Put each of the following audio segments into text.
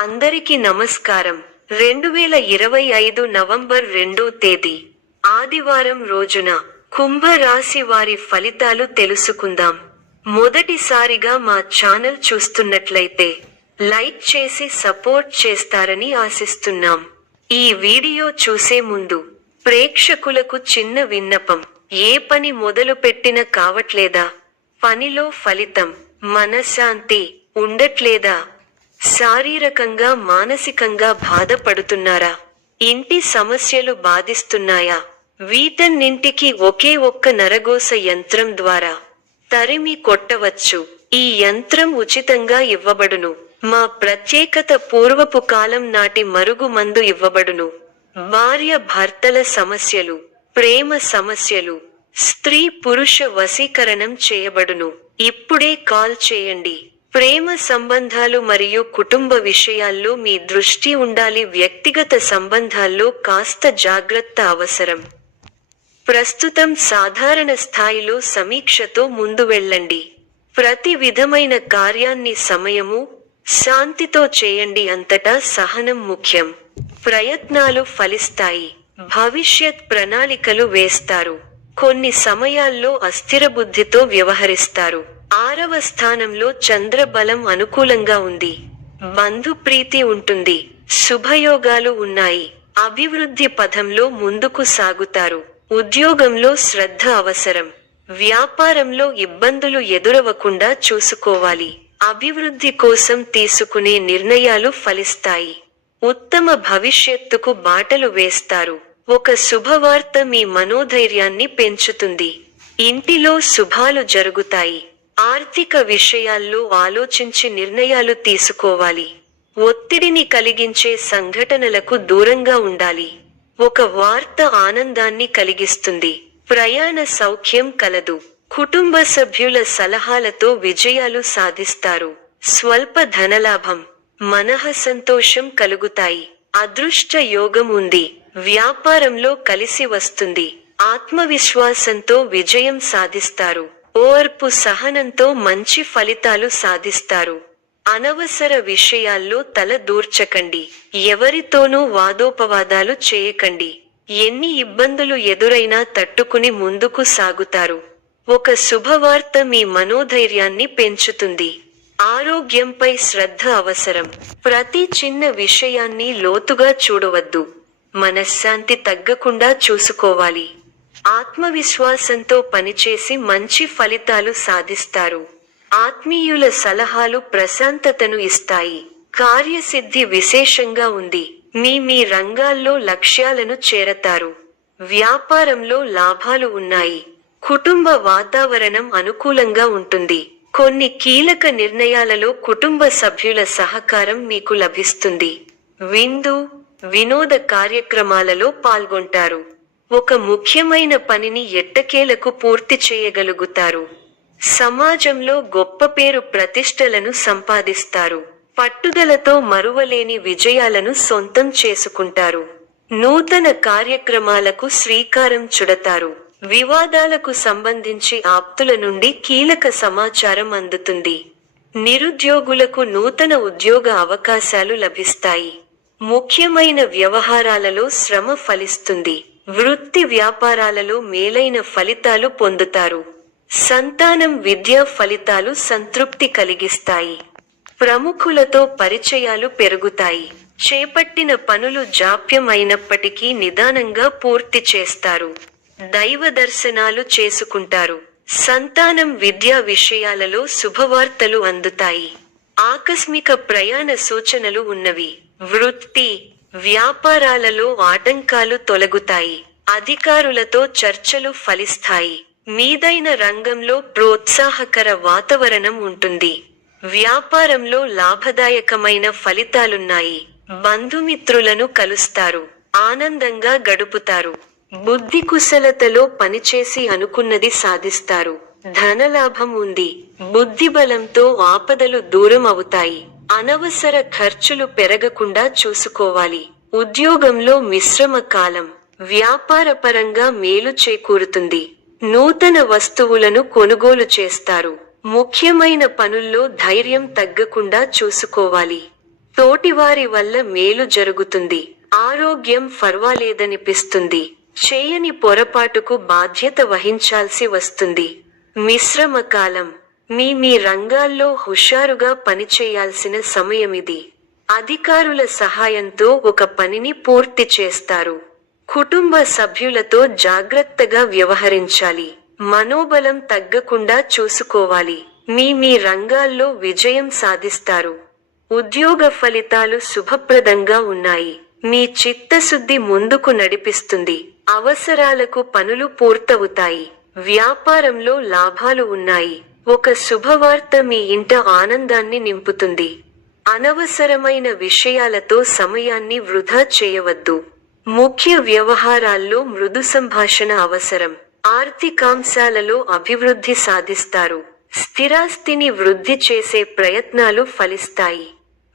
అందరికీ నమస్కారం. 2025 నవంబర్ 2వ తేదీ ఆదివారం రోజున కుంభ రాశి వారి ఫలితాలు తెలుసుకుందాం. మొదటిసారిగా మా ఛానల్ చూస్తున్నట్లయితే లైక్ చేసి సపోర్ట్ చేస్తారని ఆశిస్తున్నాం. ఈ వీడియో చూసే ముందు ప్రేక్షకులకు చిన్న విన్నపం. ఏ పని మొదలు పెట్టిన కావట్లేదా? పనిలో ఫలితం, మనశ్శాంతి ఉండట్లేదా? శారీరకంగా మానసికంగా బాధపడుతున్నారా? ఇంటి సమస్యలు బాధిస్తున్నాయా? వీటన్నింటికి ఒకే ఒక్క నరగోస యంత్రం ద్వారా తరిమి కొట్టవచ్చు. ఈ యంత్రం ఉచితంగా ఇవ్వబడును. మా ప్రత్యేకత పూర్వపు కాలం నాటి మరుగు మందు ఇవ్వబడును. భార్య భర్తల సమస్యలు, ప్రేమ సమస్యలు, స్త్రీ పురుష వశీకరణం చేయబడును. ఇప్పుడే కాల్ చేయండి. ప్రేమ సంబంధాలు మరియు కుటుంబ విషయాల్లో మీ దృష్టి ఉండాలి. వ్యక్తిగత సంబంధాల్లో కాస్త జాగ్రత్త అవసరం. ప్రస్తుతం సాధారణ స్థాయిలో సమీక్షతో ముందు వెళ్ళండి. ప్రతి విధమైన కార్యాన్ని సమయము, శాంతితో చేయండి. అంతటా సహనం ముఖ్యం. ప్రయత్నాలు ఫలిస్తాయి. భవిష్యత్ ప్రణాళికలు వేస్తారు. కొన్ని సమయాల్లో అస్థిర బుద్ధితో వ్యవహరిస్తారు. 6వ స్థానంలో చంద్రబలం అనుకూలంగా ఉంది. బంధు ప్రీతి ఉంటుంది. శుభయోగాలు ఉన్నాయి. అభివృద్ధి పథంలో ముందుకు సాగుతారు. ఉద్యోగంలో శ్రద్ధ అవసరం. వ్యాపారంలో ఇబ్బందులు ఎదురవకుండా చూసుకోవాలి. అభివృద్ధి కోసం తీసుకునే నిర్ణయాలు ఫలిస్తాయి. ఉత్తమ భవిష్యత్తుకు బాటలు వేస్తారు. ఒక శుభవార్త మీ మనోధైర్యాన్ని పెంచుతుంది. ఇంటిలో శుభాలు జరుగుతాయి. ఆర్థిక విషయాల్లో ఆలోచించి నిర్ణయాలు తీసుకోవాలి. ఒత్తిడిని కలిగించే సంఘటనలకు దూరంగా ఉండాలి. ఒక వార్త ఆనందాన్ని కలిగిస్తుంది. ప్రయాణ సౌఖ్యం కలదు. కుటుంబ సభ్యుల సలహాలతో విజయాలు సాధిస్తారు. స్వల్ప ధనలాభం, మనః సంతోషం కలుగుతాయి. అదృష్ట యోగం ఉంది. వ్యాపారంలో కలిసి వస్తుంది. ఆత్మవిశ్వాసంతో విజయం సాధిస్తారు. ఓర్పు సహనంతో మంచి ఫలితాలు సాధిస్తారు. అనవసర విషయాల్లో తల దూర్చకండి. ఎవరితోనూ వాదోపవాదాలు చేయకండి. ఎన్ని ఇబ్బందులు ఎదురైనా తట్టుకుని ముందుకు సాగుతారు. ఒక శుభవార్త మీ మనోధైర్యాన్ని పెంచుతుంది. ఆరోగ్యంపై శ్రద్ధ అవసరం. ప్రతి చిన్న విషయాన్ని లోతుగా చూడవద్దు. మనశ్శాంతి తగ్గకుండా చూసుకోవాలి. ఆత్మవిశ్వాసంతో పనిచేసి మంచి ఫలితాలు సాధిస్తారు. ఆత్మీయుల సలహాలు ప్రశాంతతను ఇస్తాయి. కార్యసిద్ధి విశేషంగా ఉంది. మీ రంగాల్లో లక్ష్యాలను చేరతారు. వ్యాపారంలో లాభాలు ఉన్నాయి. కుటుంబ వాతావరణం అనుకూలంగా ఉంటుంది. కొన్ని కీలక నిర్ణయాలలో కుటుంబ సభ్యుల సహకారం మీకు లభిస్తుంది. విందు, వినోద కార్యక్రమాలలో పాల్గొంటారు. ఒక ముఖ్యమైన పనిని ఎట్టకేలకు పూర్తి చేయగలుగుతారు. సమాజంలో గొప్ప పేరు ప్రతిష్టలను సంపాదిస్తారు. పట్టుదలతో మరువలేని విజయాలను సొంతం చేసుకుంటారు. నూతన కార్యక్రమాలకు శ్రీకారం చుడతారు. వివాదాలకు సంబంధించి ఆప్తుల నుండి కీలక సమాచారం అందుతుంది. నిరుద్యోగులకు నూతన ఉద్యోగ అవకాశాలు లభిస్తాయి. ముఖ్యమైన వ్యవహారాలలో శ్రమ ఫలిస్తుంది. వృత్తి వ్యాపారాలలో మేలైన ఫలితాలు పొందుతారు. సంతానం విద్యా ఫలితాలు సంతృప్తి కలిగిస్తాయి. ప్రముఖులతో పరిచయాలు పెరుగుతాయి. చేపట్టిన పనులు జాప్యం అయినప్పటికీ నిదానంగా పూర్తి చేస్తారు. దైవ దర్శనాలు చేసుకుంటారు. సంతానం విద్యా విషయాలలో శుభవార్తలు అందుతాయి. ఆకస్మిక ప్రయాణ సూచనలు ఉన్నవి. వృత్తి, వ్యాపారాలలో ఆటంకాలు తొలగుతాయి. అధికారులతో చర్చలు ఫలిస్తాయి. మీదైన రంగంలో ప్రోత్సాహకర వాతావరణం ఉంటుంది. వ్యాపారంలో లాభదాయకమైన ఫలితాలున్నాయి. బంధుమిత్రులను కలుస్తారు. ఆనందంగా గడుపుతారు. బుద్ధి కుశలతలో పనిచేసి అనుకున్నది సాధిస్తారు. ధనలాభం ఉంది. బుద్ధిబలంతో ఆపదలు దూరం అవుతాయి. అనవసర ఖర్చులు పెరగకుండా చూసుకోవాలి. ఉద్యోగంలో మిశ్రమ కాలం. వ్యాపారపరంగా మేలు చేకూరుతుంది. నూతన వస్తువులను కొనుగోలు చేస్తారు. ముఖ్యమైన పనుల్లో ధైర్యం తగ్గకుండా చూసుకోవాలి. తోటివారి వల్ల మేలు జరుగుతుంది. ఆరోగ్యం ఫర్వాలేదనిపిస్తుంది. చేయని పొరపాటుకు బాధ్యత వహించాల్సి వస్తుంది. మిశ్రమ కాలం. మీ రంగాల్లో హుషారుగా పనిచేయాల్సిన సమయమిది. అధికారుల సహాయంతో ఒక పనిని పూర్తి చేస్తారు. కుటుంబ సభ్యులతో జాగ్రత్తగా వ్యవహరించాలి. మనోబలం తగ్గకుండా చూసుకోవాలి. మీ రంగాల్లో విజయం సాధిస్తారు. ఉద్యోగ ఫలితాలు శుభప్రదంగా ఉన్నాయి. మీ చిత్తశుద్ధి ముందుకు నడిపిస్తుంది. అవసరాలకు పనులు పూర్తవుతాయి. వ్యాపారంలో లాభాలు ఉన్నాయి. ఒక శుభవార్త మీ ఇంట ఆనందాన్ని నింపుతుంది. అనవసరమైన విషయాలతో సమయాన్ని వృధా చేయవద్దు. ముఖ్య వ్యవహారాల్లో మృదు సంభాషణ అవసరం. ఆర్థికాంశాలలో అభివృద్ధి సాధిస్తారు. స్థిరాస్తిని వృద్ధి చేసే ప్రయత్నాలు ఫలిస్తాయి.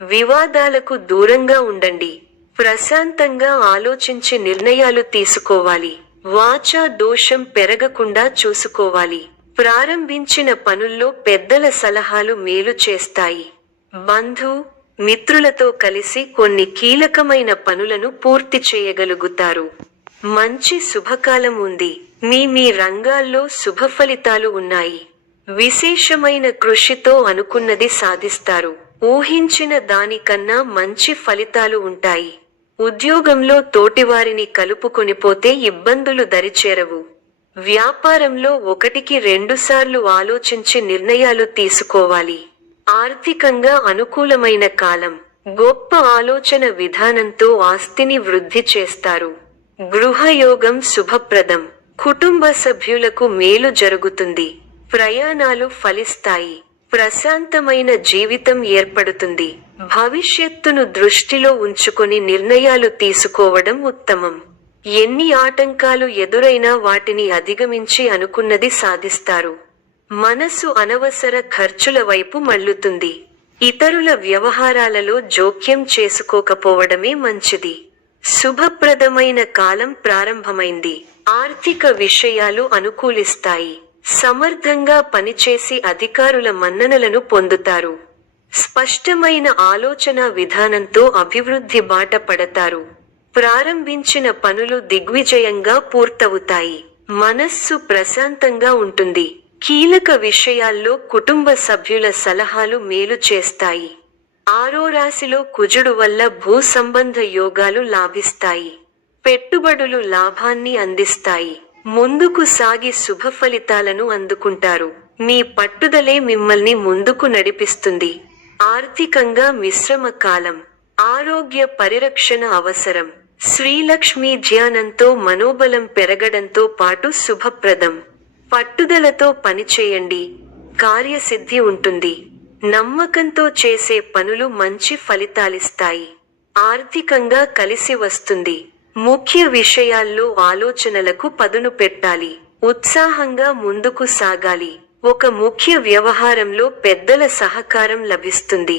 వివాదాలకు దూరంగా ఉండండి. ప్రశాంతంగా ఆలోచించి నిర్ణయాలు తీసుకోవాలి. వాచా దోషం పెరగకుండా చూసుకోవాలి. ప్రారంభించిన పనుల్లో పెద్దల సలహాలు మేలు చేస్తాయి. మిత్రులతో కలిసి కొన్ని కీలకమైన పనులను పూర్తి చేయగలుగుతారు. మంచి శుభకాలం ఉంది. మీ రంగాల్లో శుభ ఫలితాలు ఉన్నాయి. విశేషమైన కృషితో అనుకున్నది సాధిస్తారు. ఊహించిన దానికన్నా మంచి ఫలితాలు ఉంటాయి. ఉద్యోగంలో తోటివారిని కలుపుకొనిపోతే ఇబ్బందులు దరిచేరవు. వ్యాపారంలో 1-2 సార్లు ఆలోచించి నిర్ణయాలు తీసుకోవాలి. ఆర్థికంగా అనుకూలమైన కాలం. గొప్ప ఆలోచన విధానంతో ఆస్తిని వృద్ధి చేస్తారు. గృహయోగం శుభప్రదం. కుటుంబ సభ్యులకు మేలు జరుగుతుంది. ప్రయాణాలు ఫలిస్తాయి. ప్రశాంతమైన జీవితం ఏర్పడుతుంది. భవిష్యత్తును దృష్టిలో ఉంచుకొని నిర్ణయాలు తీసుకోవడం ఉత్తమం. ఎన్ని ఆటంకాలు ఎదురైనా వాటిని అధిగమించి అనుకున్నది సాధిస్తారు. మనసు అనవసర ఖర్చుల వైపు మళ్లుతుంది. ఇతరుల వ్యవహారాలలో జోక్యం చేసుకోకపోవడమే మంచిది. శుభప్రదమైన కాలం ప్రారంభమైంది. ఆర్థిక విషయాలు అనుకూలిస్తాయి. సమర్థంగా పనిచేసి అధికారుల మన్ననలను పొందుతారు. స్పష్టమైన ఆలోచన విధానంతో అభివృద్ధి బాట పడతారు. ప్రారంభించిన పనులు దిగ్విజయంగా పూర్తవుతాయి. మనస్సు ప్రశాంతంగా ఉంటుంది. కీలక విషయాల్లో కుటుంబ సభ్యుల సలహాలు మేలు చేస్తాయి. ఆరో రాశిలో కుజుడు వల్ల భూ సంబంధ యోగాలు లాభిస్తాయి. పెట్టుబడులు లాభాన్ని అందిస్తాయి. ముందుకు సాగి శుభ ఫలితాలను అందుకుంటారు. మీ పట్టుదలే మిమ్మల్ని ముందుకు నడిపిస్తుంది. ఆర్థికంగా మిశ్రమ కాలం. ఆరోగ్య పరిరక్షణ అవసరం. శ్రీలక్ష్మీ ధ్యానంతో మనోబలం పెరగడంతో పాటు శుభప్రదం. పట్టుదలతో పనిచేయండి. కార్యసిద్ధి ఉంటుంది. నమ్మకంతో చేసే పనులు మంచి ఫలితాలిస్తాయి. ఆర్థికంగా కలిసి వస్తుంది. ముఖ్య విషయాల్లో ఆలోచనలకు పదును పెట్టాలి. ఉత్సాహంగా ముందుకు సాగాలి. ఒక ముఖ్య వ్యవహారంలో పెద్దల సహకారం లభిస్తుంది.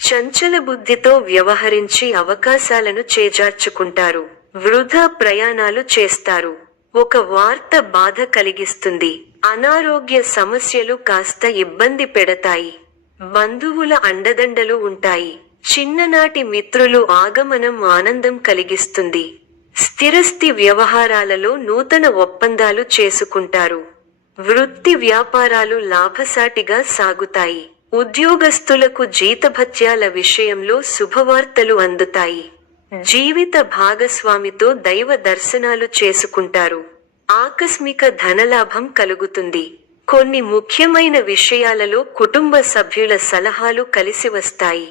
చంచల బుద్ధితో వ్యవహరించి అవకాశాలను చేజార్చుకుంటారు. వృధా ప్రయాణాలు చేస్తారు. ఒక వార్త బాధ కలిగిస్తుంది. అనారోగ్య సమస్యలు కాస్త ఇబ్బంది పెడతాయి. బంధువుల అండదండలు ఉంటాయి. చిన్ననాటి మిత్రులు ఆగమనం ఆనందం కలిగిస్తుంది. స్థిరస్థి వ్యవహారాలలో నూతన ఒప్పందాలు చేసుకుంటారు. వృత్తి వ్యాపారాలు లాభసాటిగా సాగుతాయి. ఉద్యోగస్తులకు జీతభత్యాల విషయంలో శుభవార్తలు అందుతాయి. జీవిత భాగస్వామితో దైవ దర్శనాలు చేసుకుంటారు. ఆకస్మిక ధనలాభం కలుగుతుంది. కొన్ని ముఖ్యమైన విషయాలలో కుటుంబ సభ్యుల సలహాలు కలిసి వస్తాయి.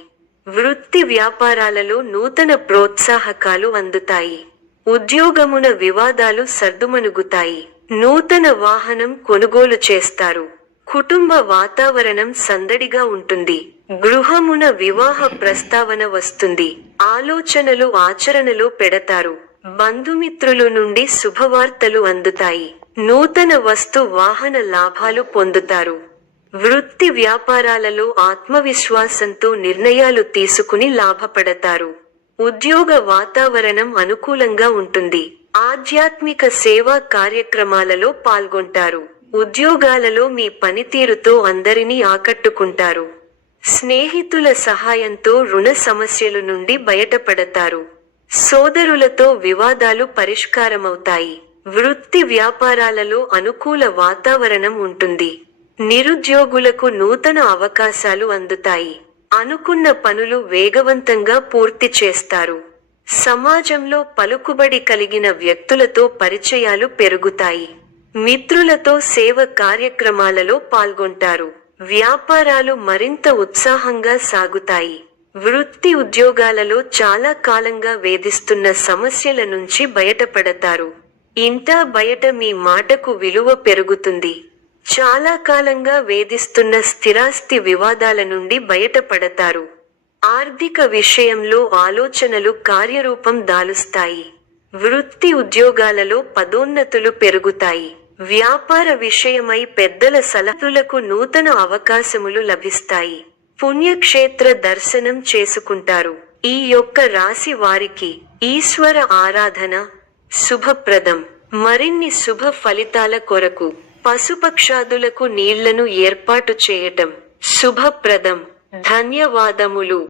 వృత్తి వ్యాపారాలలో నూతన ప్రోత్సాహకాలు అందుతాయి. ఉద్యోగమున వివాదాలు సర్దుమణుగుతాయి. నూతన వాహనం కొనుగోలు చేస్తారు. కుటుంబ వాతావరణం సందడిగా ఉంటుంది. గృహమున వివాహ ప్రస్తావన వస్తుంది. ఆలోచనలు ఆచరణలో పెడతారు. బంధుమిత్రులు నుండి శుభవార్తలు అందుతాయి. నూతన వస్తు వాహన లాభాలు పొందుతారు. వృత్తి వ్యాపారాలలో ఆత్మవిశ్వాసంతో నిర్ణయాలు తీసుకుని లాభపడతారు. ఉద్యోగ వాతావరణం అనుకూలంగా ఉంటుంది. ఆధ్యాత్మిక సేవా కార్యక్రమాలలో పాల్గొంటారు. ఉద్యోగాలలో మీ పనితీరుతో అందరినీ ఆకట్టుకుంటారు. స్నేహితుల సహాయంతో రుణ సమస్యల నుండి బయటపడతారు. సోదరులతో వివాదాలు పరిష్కారమవుతాయి. వృత్తి వ్యాపారాలలో అనుకూల వాతావరణం ఉంటుంది. నిరుద్యోగులకు నూతన అవకాశాలు అందుతాయి. అనుకున్న పనులు వేగవంతంగా పూర్తి చేస్తారు. సమాజంలో పలుకుబడి కలిగిన వ్యక్తులతో పరిచయాలు పెరుగుతాయి. మిత్రులతో సేవ కార్యక్రమాలలో పాల్గొంటారు. వ్యాపారాలు మరింత ఉత్సాహంగా సాగుతాయి. వృత్తి ఉద్యోగాలలో చాలా కాలంగా వేధిస్తున్న సమస్యల నుంచి బయటపడతారు. ఇంటా బయట మీ మాటకు విలువ పెరుగుతుంది. చాలా కాలంగా వేధిస్తున్న స్థిరాస్తి వివాదాల నుండి బయటపడతారు. ఆర్థిక విషయంలో ఆలోచనలు కార్యరూపం దాలుస్తాయి. వృత్తి ఉద్యోగాలలో పదోన్నతులు పెరుగుతాయి. వ్యాపార విషయమై పెద్దల సలహాలకు నూతన అవకాశములు లభిస్తాయి. పుణ్యక్షేత్ర దర్శనం చేసుకుంటారు. ఈ యొక్క రాశి వారికి ఈశ్వర ఆరాధన శుభప్రదం. మరిన్ని శుభ ఫలితాల కొరకు పశుపక్షాదులకు నీళ్లను ఏర్పాటు చేయటం శుభప్రదం. ధన్యవాదములు.